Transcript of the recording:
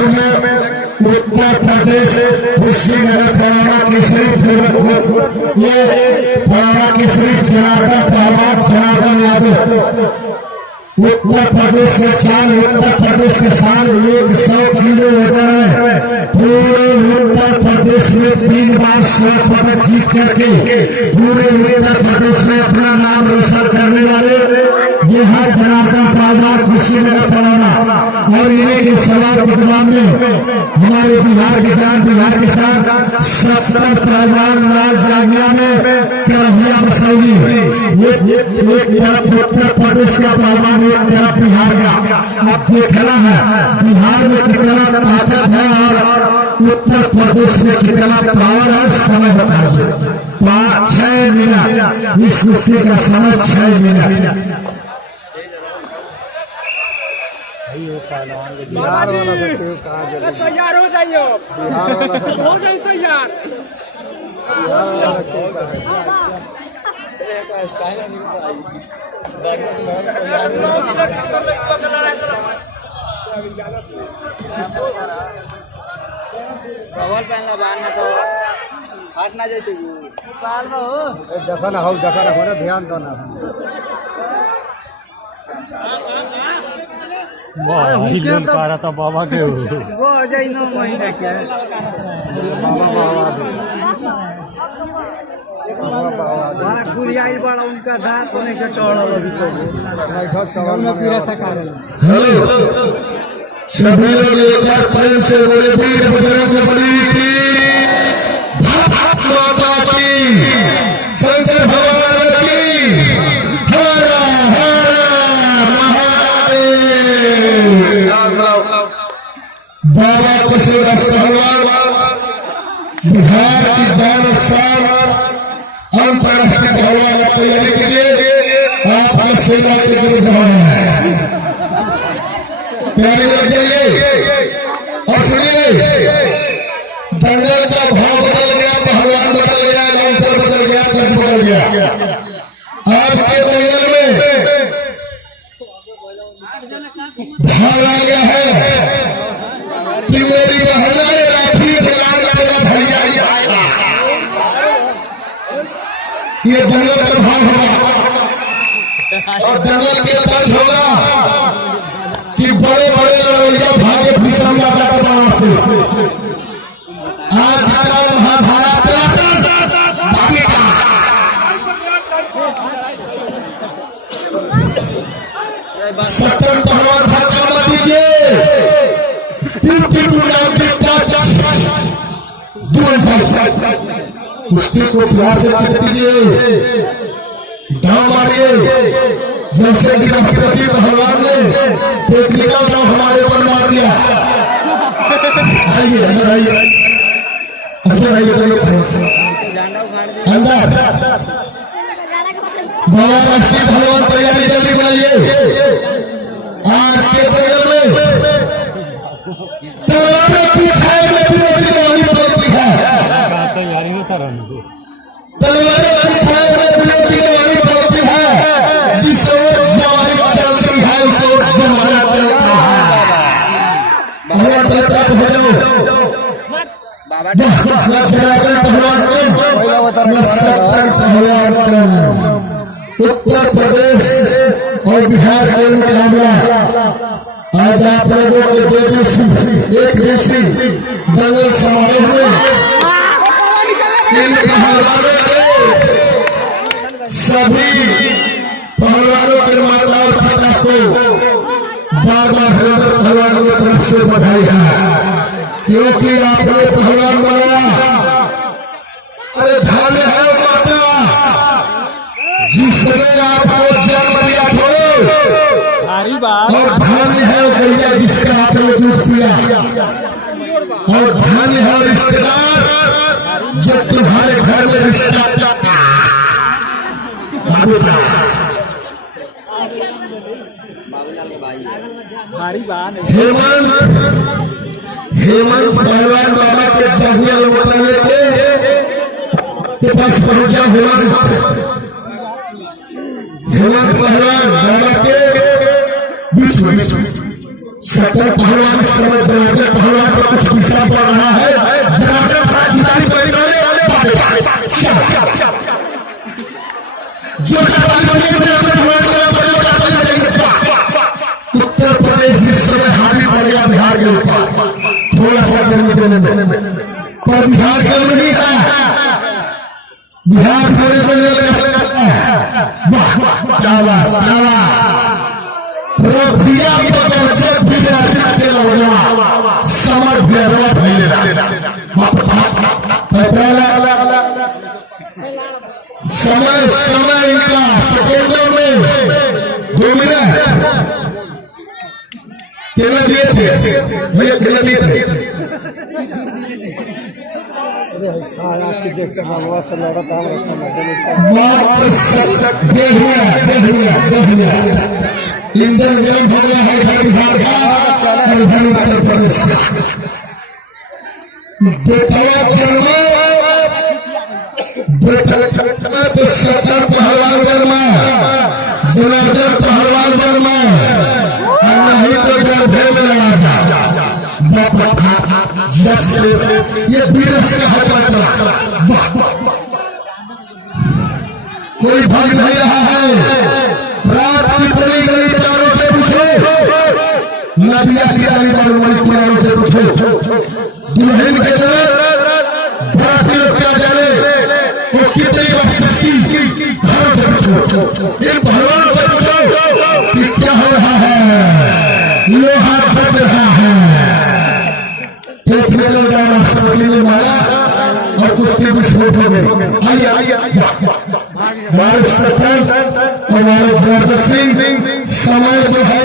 विश्व में उत्तर प्रदेश कुशीनगर पराना केसरी ये पराना केसरी जनार्दन पहलवान जनार्दन यादव उत्तर प्रदेश के चाल उत्तर प्रदेश के साल 100 किलो वजन है। पूरे उत्तर प्रदेश में 3 बार स्वर्ण पदक जीत करके पूरे उत्तर प्रदेश में अपना नाम रोशन करने वाले यहाँ जनार्दन पहलवान कुशीनगर पराना और इन्हीं के सवाल विद्वान में हमारे बिहार के जान बिहार के साथ 70 पहलवान लाल जांगिया में करहिया बसौली एक तरफ उत्तर प्रदेश का पहलवान एक तरफ बिहार का। अब देखना है बिहार में कितना ताकत है और उत्तर प्रदेश में कितना पावर है। समय बताइए 5-6 मिनट इस कुश्ती का समय 6 मिनट। बिहार वाला तैयार हो जाइए बिहार वाला हो जाइए तैयार पहनला बांधना तो हाथ ना जाते देखो ना हो ध्यान दो ना था बाबा के वो आ जाए 9 महीने के बाबा कुरियाई बड़ा उनका दांत होने के चौड़ा अभी तो पूरा सकार हेलो सभी लोग एक बार प्रेम से बोले वीर बजरंग बली की माता की शंकर भगवान की हर हर महादेव। बाबा कुशलदास पहलवान बिहार की जान शान अंतर्राष्ट्रीय पहलवान आप तैयारी कीजिए आपका सेवा के गुरु रहा है प्यारे लग जाइए और सुनिए दंगल का भाव बदल गया पहलवान बदल गया लाउंसर बदल गया कर्ज बदल गया। आपके दंगल में भाव आ गया है कि मेरी बहना ने राखी दिलान तेरा भैया आएगा। ये दंगल का भाव होगा और दंगल के तर्ज होगा कि बड़े बड़े लड़ैया भागे भीषण राजा के बाबा से आज का महाभारत बाकी का सत्तर पहलवान धक्का मत दीजिए कुश्ती को प्यार से जीत दीजिए दाव मारिए जैसे कि राष्ट्रपति पहलवान ने टेक्निकल दाव हमारे ऊपर मार दिया। आइए अंदर आइए अंदर बाबा राष्ट्रीय पहलवान तैयारी जल्दी बनाइए। आज के दौर में तलवारों की छाया में विरोधी जवानी पड़ती है। तलवारों की छाया में विरोधी जवानी पड़ती है। जिस ओर जवानी चलती है उस ओर जमाना चलता है। भगवान तरफ हो जाओ जनार्दन पहलवान पहलवान उत्तर प्रदेश और बिहार के मुकाबला आज आप लोगों के 2 दिवसीय 1 दिवसीय दंगल समारोह में इन पहलवानों के सभी पहलवानों के माता और पिता को बार-बार हरिंदर पहलवान की तरफ से बधाई है क्योंकि आपने पहलवान बनाया। अरे धन्य है माता जिसने आपको जन्म दिया छोड़ो और धन्य है भैया जिसका आपने दूध पिया और धन्य है रिश्तेदार जब तुम्हारे घर में रिश्ता हेमंत पहलवान बाबा के चाहिए के पास पहुंचा। हेमंत पहलवान बाबा के बीच में 70 पहलवान समझ जनार्दन पहलवान पड़ रहा है। जनार्दन जिताई को निकाले जो उत्तर प्रदेश इस समय हावी पड़ गया बिहार के ऊपर, थोड़ा सा जन्म देने में, पर बिहार कम नहीं है। बिहार पूरे दुनिया में रफिया पकड़ जब भी के लगवा समर बेरवा भइलेला समय समय इनका सेकेंडों में 2 मिनट केना दिए थे, भैया केना दिए थे। आपकी देखकर भगवान से लड़ा था इंजन गर्म हो गया है इधर बिहार का और इधर उत्तर प्रदेश का। बेटवा चरणों तो 70 पहलवान वर्मा, जनार्दन पहलवान वर्मा, और नहीं तो गर्भे में लगा था। ये बीरस का हटला कोई भाग नहीं रहा है। रात की गली गली तारों से पूछो, नदिया की गली किनारों से पूछो, दुल्हन के लिए क्या जाने वो कितनी सस्ती घरों से पूछो, इन भगवानों से पूछो कि क्या हो रहा है। लोहा बच रहा है। एक मिनट राष्ट्रपति ने मारा और कुश्ती विस्फोट हो गई। हमारे सरपंच हमारे जनार्दन सिंह समय जो है